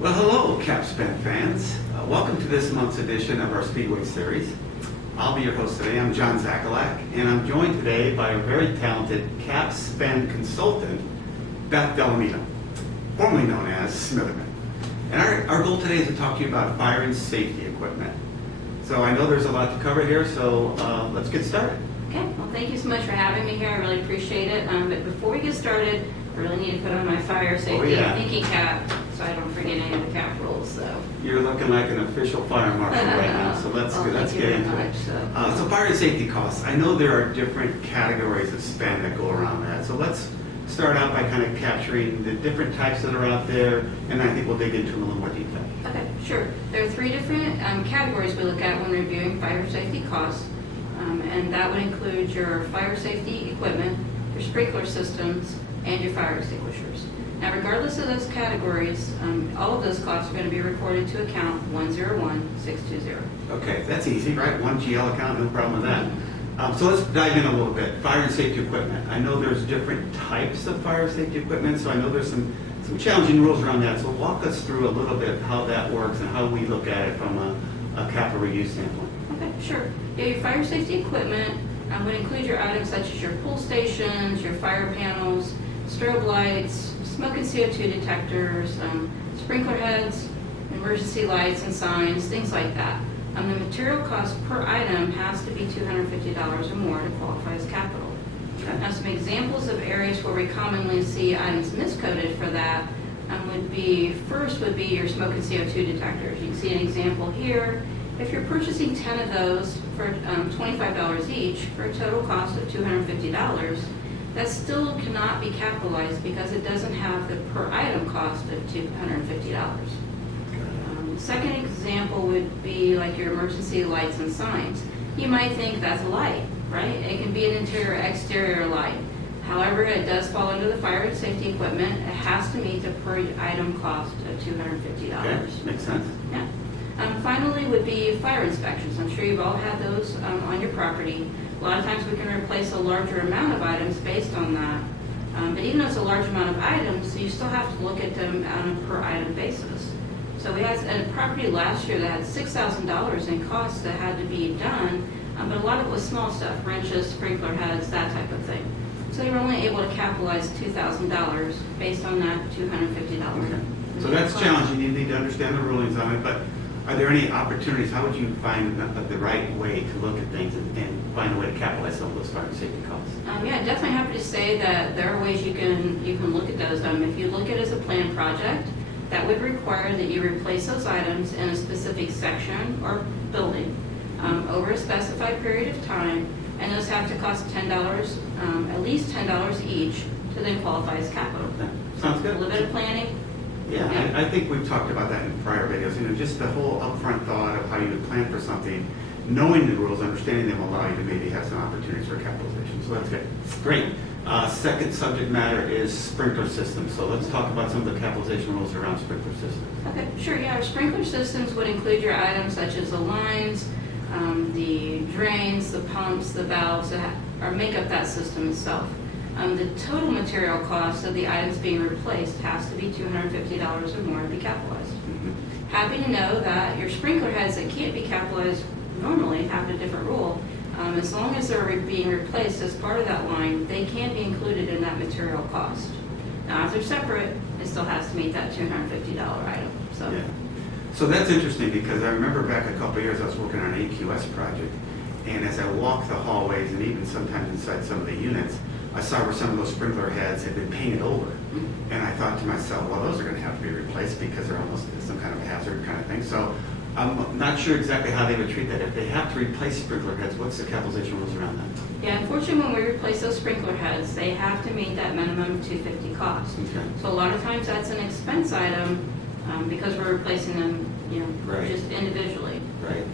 Well, hello, Capspan fans. Welcome to this month's edition of our Speedway series. I'll be your host today. I'm John Zakalak, and I'm joined today by a very talented Capspan consultant, Beth Dellamino, formerly known as Smitherman. And our goal today is to talk to you about fire and safety equipment. So I know there's a lot to cover here, so let's get started. Okay, well, thank you so much for having me here. I really appreciate it. But before we get started, I really need to put on my fire safety thinking cap so I don't forget any of the cap rules. So you're looking like an official fire marshal right now, so let's get into it. So fire and safety costs. I know there are different categories of spend that go around that. So let's start out by kind of capturing the different types that are out there, and I think we'll dig into them in a little more detail. Okay, sure. There are three different categories we look at when reviewing fire safety costs, and that would include your fire safety equipment, your sprinkler systems, and your fire extinguishers. Now, regardless of those categories, all of those costs are going to be recorded to account 101620. Okay, that's easy, right? One GL account, no problem with that. So let's dive in a little bit. Fire and safety equipment. I know there's different types of fire safety equipment, so I know there's some challenging rules around that. So walk us through a little bit how that works and how we look at it from a capital reuse standpoint. Okay, sure. Yeah, your fire safety equipment would include your items such as your pull stations, your fire panels, strobe lights, smoke and CO2 detectors, sprinkler heads, emergency lights and signs, things like that. The material cost per item has to be $250 or more to qualify as capital. Okay. Now, some examples of areas where we commonly see items miscoded for that would be your smoke and CO2 detectors. You can see an example here. If you're purchasing 10 of those for $25 each for a total cost of $250, that still cannot be capitalized because it doesn't have the per item cost of $250. Second example would be like your emergency lights and signs. You might think that's a light, right? It can be an interior or exterior light. However, it does fall under the fire and safety equipment. It has to meet the per item cost of $250. Okay, makes sense. Yeah. Finally would be fire inspections. I'm sure you've all had those on your property. A lot of times we can replace a larger amount of items based on that. But even though it's a large amount of items, you still have to look at them on a per item basis. So we had a property last year that had $6,000 in costs that had to be done, but a lot of it was small stuff, wrenches, sprinkler heads, that type of thing. So they were only able to capitalize $2,000 based on that $250. Okay. So that's challenging. You need to understand the rulings on it, but are there any opportunities? How would you find the right way to look at things and find a way to capitalize some of those fire and safety costs? Yeah, definitely happy to say that there are ways you can look at those. If you look at it as a planned project, that would require that you replace those items in a specific section or building over a specified period of time, and those have to cost $10, at least $10 each, to then qualify as capital. Okay. Sounds good. A little bit of planning. Yeah, I think we've talked about that in prior videos. Just the whole upfront thought of how you would plan for something, knowing the rules, understanding them, allow you to maybe have some opportunities for capitalization. So that's good. Great. Second subject matter is sprinkler systems. So let's talk about some of the capitalization rules around sprinkler systems. Okay, sure. Yeah, our sprinkler systems would include your items such as the lines, the drains, the pumps, the valves that make up that system itself. The total material cost of the items being replaced has to be $250 or more to be capitalized. Mm-hmm. Happy to know that your sprinkler heads that can't be capitalized normally have a different rule. As long as they're being replaced as part of that line, they can be included in that material cost. Now, if they're separate, it still has to meet that $250 item. So. Yeah. So that's interesting because I remember back a couple of years I was working on an AQS project, and as I walked the hallways and even sometimes inside some of the units, I saw where some of those sprinkler heads had been painted over. Mm-hmm. And I thought to myself, well, those are going to have to be replaced because they're almost some kind of a hazard kind of thing. So I'm not sure exactly how they would treat that. If they have to replace sprinkler heads, what's the capitalization rules around that? Yeah, unfortunately, when we replace those sprinkler heads, they have to meet that minimum $250 cost. Okay. So a lot of times that's an expense item because we're replacing them, right. just individually. Right.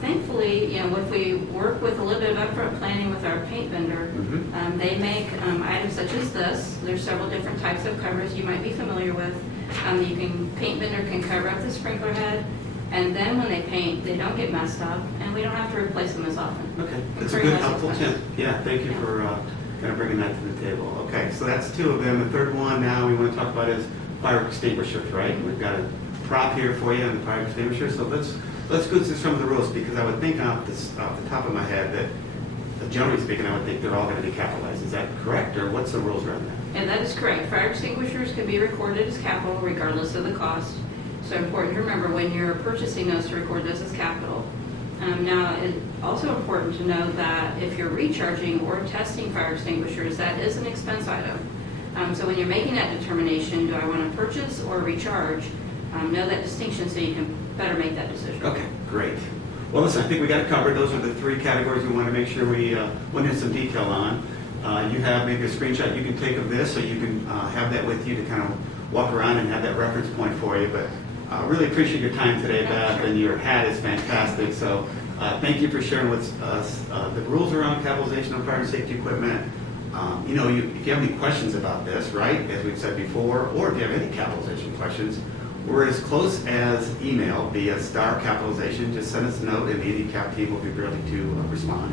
Thankfully, if we work with a little bit of upfront planning with our paint vendor, mm-hmm. They make items such as this. There's several different types of covers you might be familiar with. Paint vendor can cover up the sprinkler head, and then when they paint, they don't get messed up, and we don't have to replace them as often. Okay, that's a good helpful tip. Yeah, thank you for kind of bringing that to the table. Okay, so that's two of them. The third one now we want to talk about is fire extinguishers, right? We've got a prop here for you on the fire extinguisher, so let's go through some of the rules, because I would think off the top of my head that, generally speaking, I would think they're all going to be capitalized. Is that correct, or what's the rules around that? And that is correct. Fire extinguishers can be recorded as capital regardless of the cost. So important to remember when you're purchasing those to record those as capital. Now, it's also important to know that if you're recharging or testing fire extinguishers, that is an expense item. So when you're making that determination, do I want to purchase or recharge, know that distinction so you can better make that decision. Okay, great. Well, listen, I think we got it covered. Those are the three categories we want to make sure we went into some detail on. You have maybe a screenshot you can take of this, so you can have that with you to kind of walk around and have that reference point for you. But really appreciate your time today, Beth, Sure. and your hat is fantastic. So thank you for sharing with us the rules around capitalization of fire and safety equipment. If you have any questions about this, right, as we've said before, or if you have any capitalization questions, we're as close as email via star capitalization. Just send us a note, and the EDCap team will be ready to respond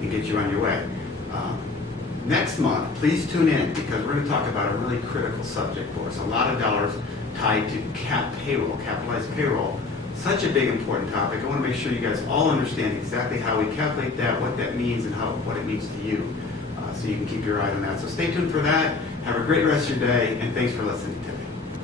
and get you on your way. Next month, please tune in, because we're going to talk about a really critical subject for us. A lot of dollars tied to capitalized payroll. Such a big, important topic. I want to make sure you guys all understand exactly how we calculate that, what that means, and what it means to you, so you can keep your eye on that. So stay tuned for that. Have a great rest of your day, and thanks for listening today.